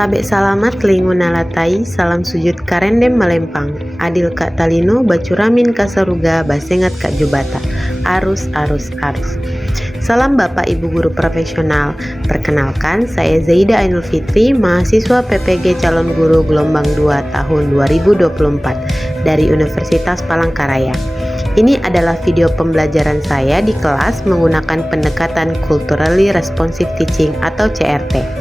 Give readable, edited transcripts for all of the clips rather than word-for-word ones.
Tabe salamat lingun nalatai, salam sujud karendem malempang. Adil kak talino, bacuramin kasaruga, basengat kak jubata. Arus. Salam Bapak Ibu Guru Profesional. Perkenalkan, saya Zaida Ainul Fitri, mahasiswa PPG Calon Guru Gelombang 2 tahun 2024 dari Universitas Palangkaraya. Ini adalah video pembelajaran saya di kelas menggunakan pendekatan Culturally Responsive Teaching atau CRT.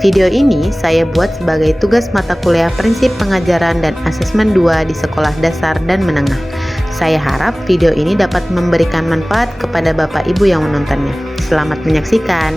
Video ini saya buat sebagai tugas mata kuliah prinsip pengajaran dan asesmen 2 di sekolah dasar dan menengah. Saya harap video ini dapat memberikan manfaat kepada Bapak Ibu yang menontonnya. Selamat menyaksikan.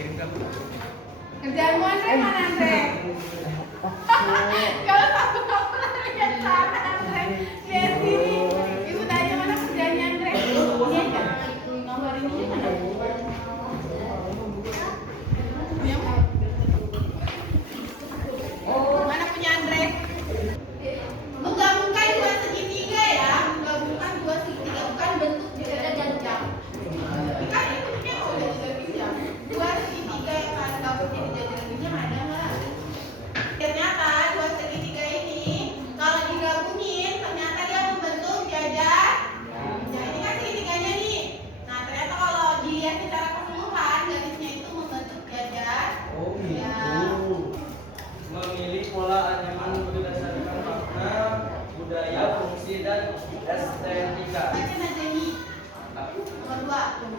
Kerjaanmu Andre mana Andre? Kalau kamu nggak pernah lihat sana Andre, lihat sini. Ibu tanya mana kerjaannya Andre? Ini aja. Gambar ini mana? Mana punya Andre? Menggabungkan dua segitiga ya, menggabungkan dua segitiga bukan bentuk jajak. Kan itu punya segitiga. Dua segitiga yang kan gabung jadi jajak ada nggak? Ternyata dua segitiga ini kalau digabungin ternyata dia membentuk jajar. Nah ini kan segitiganya nih. Nah ternyata kalau dilihat secara keseluruhan garisnya itu membentuk jajar. Oh gitu. Ya. Memilih pola anyaman berdasarkan makna, budaya, fungsi, dan estetika. Baca Najmi nomor 2.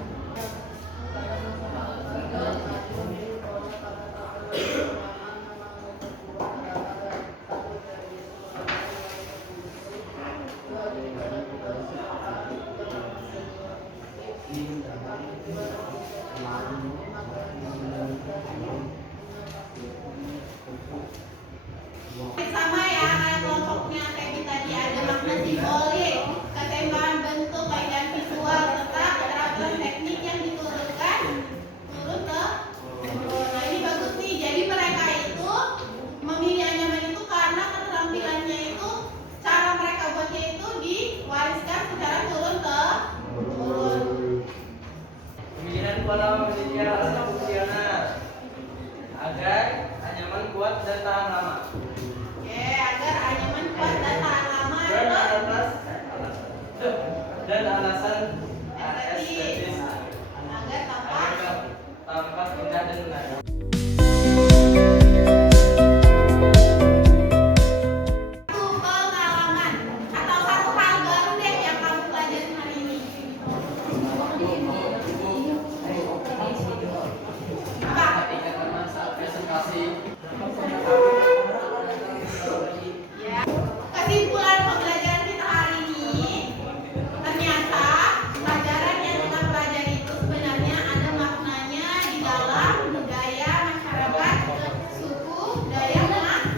Sama ya kayak kelompoknya kayak tadi ada makna simbolik, keseimbangan bentuk baik dan visual serta keterampilan teknik yang diturunkan turun ke nah ini bagus nih. Jadi mereka itu memilih anyaman itu karena keterampilannya itu cara mereka buatnya itu diwariskan secara turun ke turun. Pemilihan pola media asal fungsional agar anyaman kuat dan tahan lama. Oke, agar anyaman kuat dan tahan lama Dan alasan estetis estetis agar tampak tampak indah dan menarik. pengalaman atau satu hal baru deh yang kamu pelajarin hari ini. Apa? Ya. Kesimpulan pembelajaran kita hari ini, ternyata pelajaran yang kita pelajari itu sebenarnya ada maknanya di dalam budaya masyarakat suku Dayak Melayu.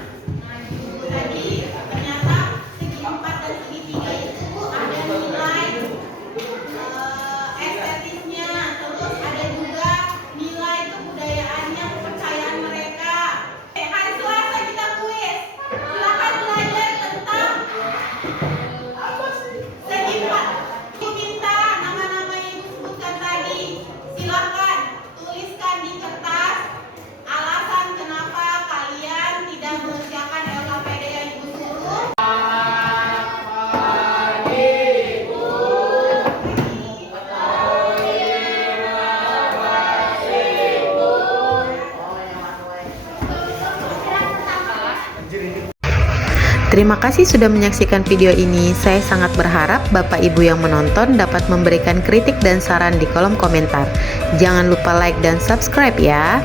Tadi ternyata segi 4 dan segi 3 itu ada nilai estetisnya, terus ada juga nilai kebudayaannya, kepercayaan mereka. Hari Selasa kita kuis. Silakan belajar tentang segi 4. Ibu minta nama-nama yang ibu sebutkan tadi. Silakan tuliskan di kertas alasan kenapa kalian tidak mengerjakan LKPD yang ibu suruh. Terima kasih sudah menyaksikan video ini. Saya sangat berharap Bapak Ibu yang menonton dapat memberikan kritik dan saran di kolom komentar. Jangan lupa like dan subscribe ya.